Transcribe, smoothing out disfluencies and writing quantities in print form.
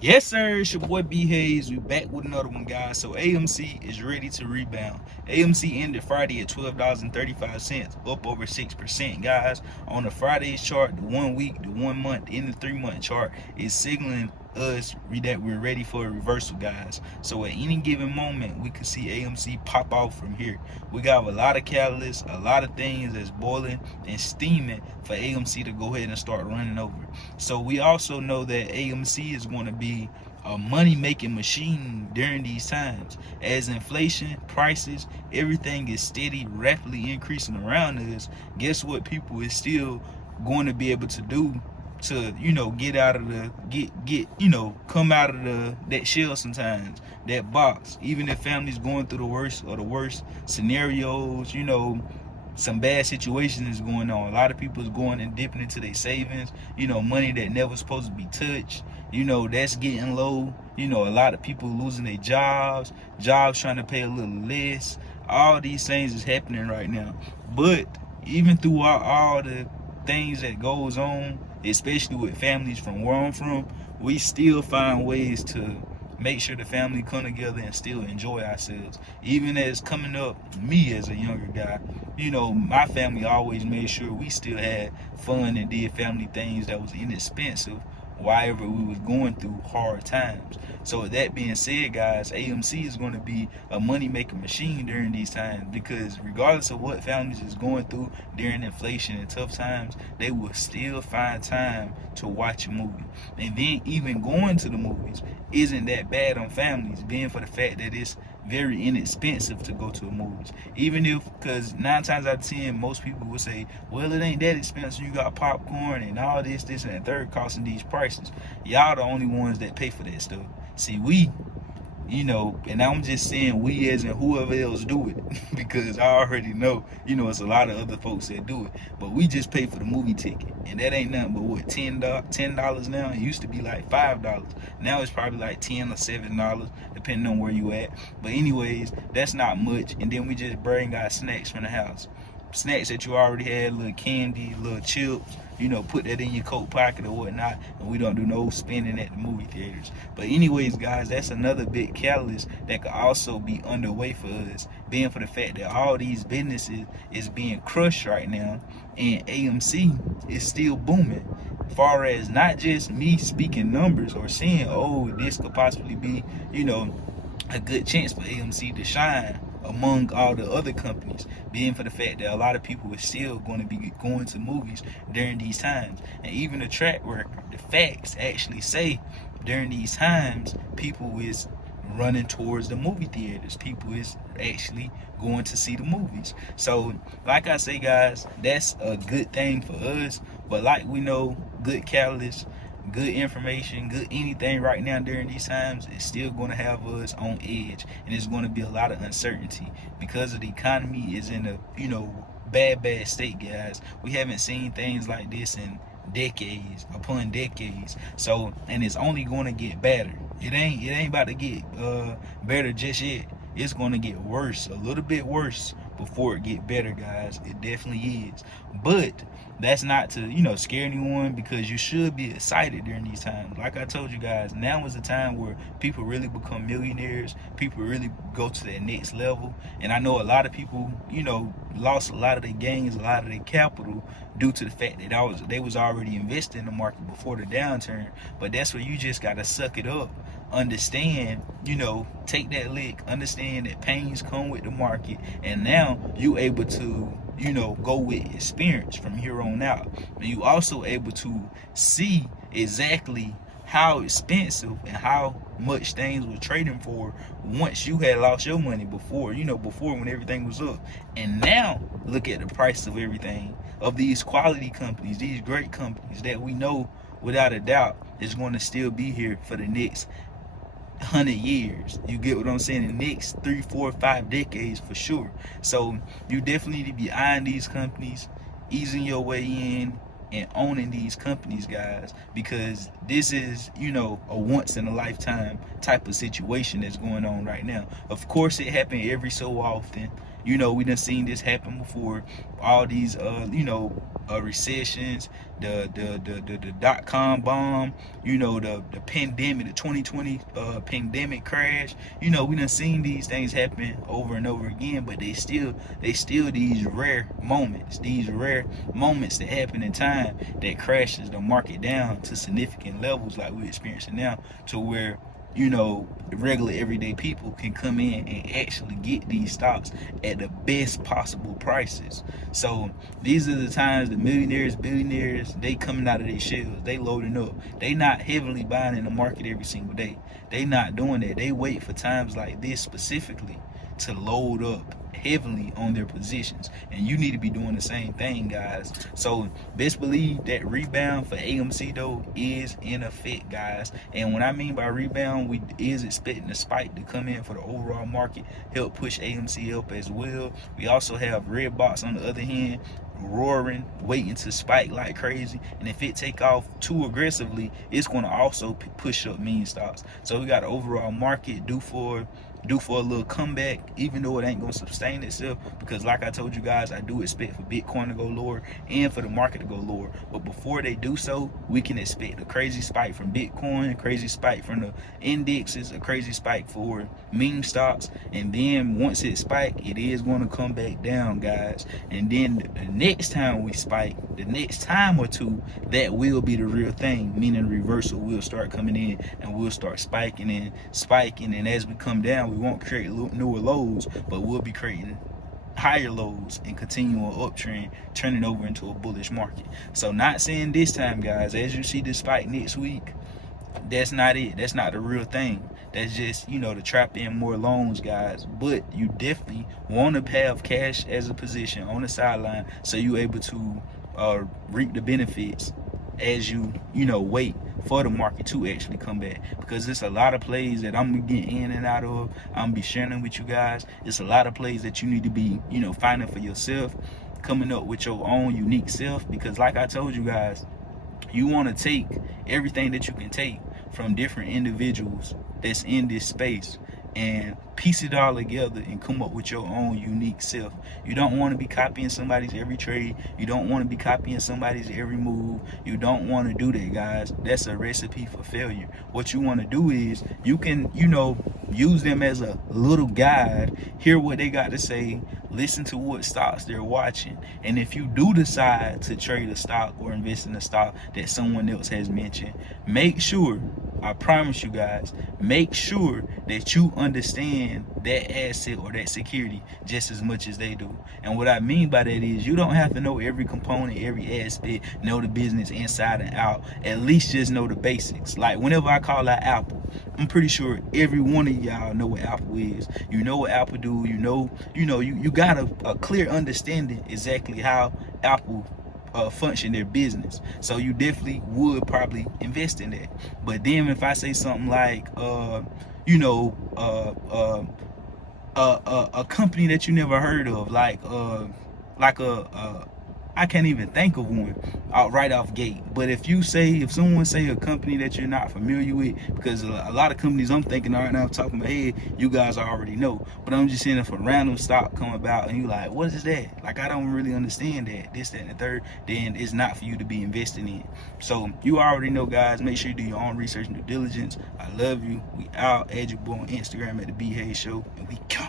Yes, sir. It's your boy B Hayes. We back with another one, guys. So AMC is ready to rebound. AMC ended Friday at $12.35, up over 6%, guys. On the Friday's chart, the 1 week, the 1 month, and the 3 month chart is signaling us that we're ready for a reversal, guys. So at any given moment, we could see AMC pop off from here. We got a lot of catalysts, a lot of things that's boiling and steaming for AMC to go ahead and start running over. So we also know that AMC is going to be a money-making machine during these times. As inflation, prices, everything is steady, rapidly increasing around us. Guess what people is still going to be able to do to, get out of the come out of that shell sometimes, that box. Even if families going through the worst or the worst scenarios, some bad situations is going on. A lot of people is going and dipping into their savings, money that never supposed to be touched. That's getting low. A lot of people losing their jobs trying to pay a little less. All these things is happening right now. But even through all the things that goes on, especially with families from where I'm from, we still find ways to make sure the family come together and still enjoy ourselves. Even as coming up, me as a younger guy, my family always made sure we still had fun and did family things that was inexpensive wherever we was going through hard times. So with that being said, guys, AMC is going to be a money-making machine during these times, because regardless of what families is going through during inflation and tough times, they will still find time to watch a movie. And then even going to the movies isn't that bad on families, being for the fact that it's very inexpensive to go to the movies. Even if, because 9 times out of 10, most people will say, well, it ain't that expensive. You got popcorn and all this, and the third costing these prices. Y'all the only ones that pay for that stuff. See, we, and I'm just saying we as in whoever else do it, because I already know, it's a lot of other folks that do it. But we just pay for the movie ticket, and that ain't nothing but what, $10 now. It used to be like $5. Now it's probably like $10 or $7, depending on where you at. But anyways, that's not much. And then we just bring our snacks from the house. Snacks that you already had, little candy, little chips, put that in your coat pocket or whatnot, and we don't do no spending at the movie theaters. But anyways, guys, that's another big catalyst that could also be underway for us, being for the fact that all these businesses is being crushed right now, and AMC is still booming. Far as not just me speaking numbers or saying, oh, this could possibly be, a good chance for AMC to shine among all the other companies, being for the fact that a lot of people are still going to be going to movies during these times. And even the track record, the facts actually say during these times, people is running towards the movie theaters. People is actually going to see the movies. So like I say, guys, that's a good thing for us. But like we know, good catalyst, good information, good anything right now during these times is still going to have us on edge, and it's going to be a lot of uncertainty because of the economy is in a bad state, guys. We haven't seen things like this in decades upon decades. So, and it's only going to get better. It ain't about to get better just yet. It's going to get worse, a little bit worse, before it get better, guys. It definitely is. But that's not to scare anyone, because you should be excited during these times. Like I told you guys, now is the time where people really become millionaires. People really go to that next level. And I know a lot of people lost a lot of their gains, a lot of their capital, due to the fact that they was already investing in the market before the downturn. But that's where you just gotta suck it up, understand, take that lick, understand that pains come with the market, and now you able to go with experience from here on out. And you also able to see exactly how expensive and how much things were trading for once you had lost your money before, before when everything was up. And now look at the price of everything, of these quality companies, these great companies that we know without a doubt is going to still be here for the next 100 years. You get what I'm saying? The next 3, 4, 5 decades for sure. So you definitely need to be eyeing these companies, easing your way in, and owning these companies, guys, because this is a once in a lifetime type of situation that's going on right now. Of course, it happened every so often. We done seen this happen before. All these recessions, the dot-com bomb, the pandemic, the 2020 pandemic crash. We done seen these things happen over and over again, but they still these rare moments that happen in time that crashes the market down to significant levels like we're experiencing now, to where regular everyday people can come in and actually get these stocks at the best possible prices. So these are the times the millionaires, billionaires, they coming out of their shells, they loading up. They not heavily buying in the market every single day. They not doing that. They wait for times like this specifically to load up heavily on their positions, and you need to be doing the same thing, guys. So best believe that rebound for AMC though is in effect, guys. And when I mean by rebound, we is expecting a spike to come in for the overall market, help push AMC up as well. We also have Redbox on the other hand roaring, waiting to spike like crazy, and if it take off too aggressively, it's going to also push up meme stocks. So we got an overall market due for a little comeback, even though it ain't gonna sustain itself, because like I told you guys, I do expect for Bitcoin to go lower and for the market to go lower. But before they do so, we can expect a crazy spike from Bitcoin, a crazy spike from the indexes, a crazy spike for meme stocks, and then once it spikes, it is going to come back down, guys. And then the next time we spike, the next time or two, that will be the real thing, meaning reversal will start coming in and we'll start spiking, and as we come down, we won't create newer lows, but we'll be creating higher lows and continual uptrend, turning over into a bullish market. So not saying this time, guys, as you see this spike next week, that's not it. That's not the real thing. That's just, to trap in more loans, guys. But you definitely want to have cash as a position on the sideline, so you're able to reap the benefits as you wait for the market to actually come back, because there's a lot of plays that I'm gonna get in and out of. I'm gonna be sharing with you guys. It's a lot of plays that you need to be finding for yourself, coming up with your own unique self, because like I told you guys, you want to take everything that you can take from different individuals that's in this space and piece it all together and come up with your own unique self. You don't want to be copying somebody's every trade. You don't want to be copying somebody's every move. You don't want to do that, guys. That's a recipe for failure. What you want to do is you can, use them as a little guide, hear what they got to say, listen to what stocks they're watching, and if you do decide to trade a stock or invest in a stock that someone else has mentioned, make sure, I promise you guys, make sure that you understand that asset or that security just as much as they do. And what I mean by that is, you don't have to know every component, every aspect, know the business inside and out. At least just know the basics. Like whenever I call out Apple, I'm pretty sure every one of y'all know what Apple is. You know what Apple do. You got a clear understanding exactly how Apple function their business. So you definitely would probably invest in that. But then if I say something like a company that you never heard of, like I can't even think of one right off gate. But if someone say a company that you're not familiar with, because a lot of companies I'm thinking right now, top of my head, you guys already know. But I'm just saying, if a random stock come about and you like, what is that? Like, I don't really understand that, this, that, and the third, then it's not for you to be investing in. So you already know, guys. Make sure you do your own research and due diligence. I love you. We out. Add your boy on Instagram at the B Hayes Show, and we go.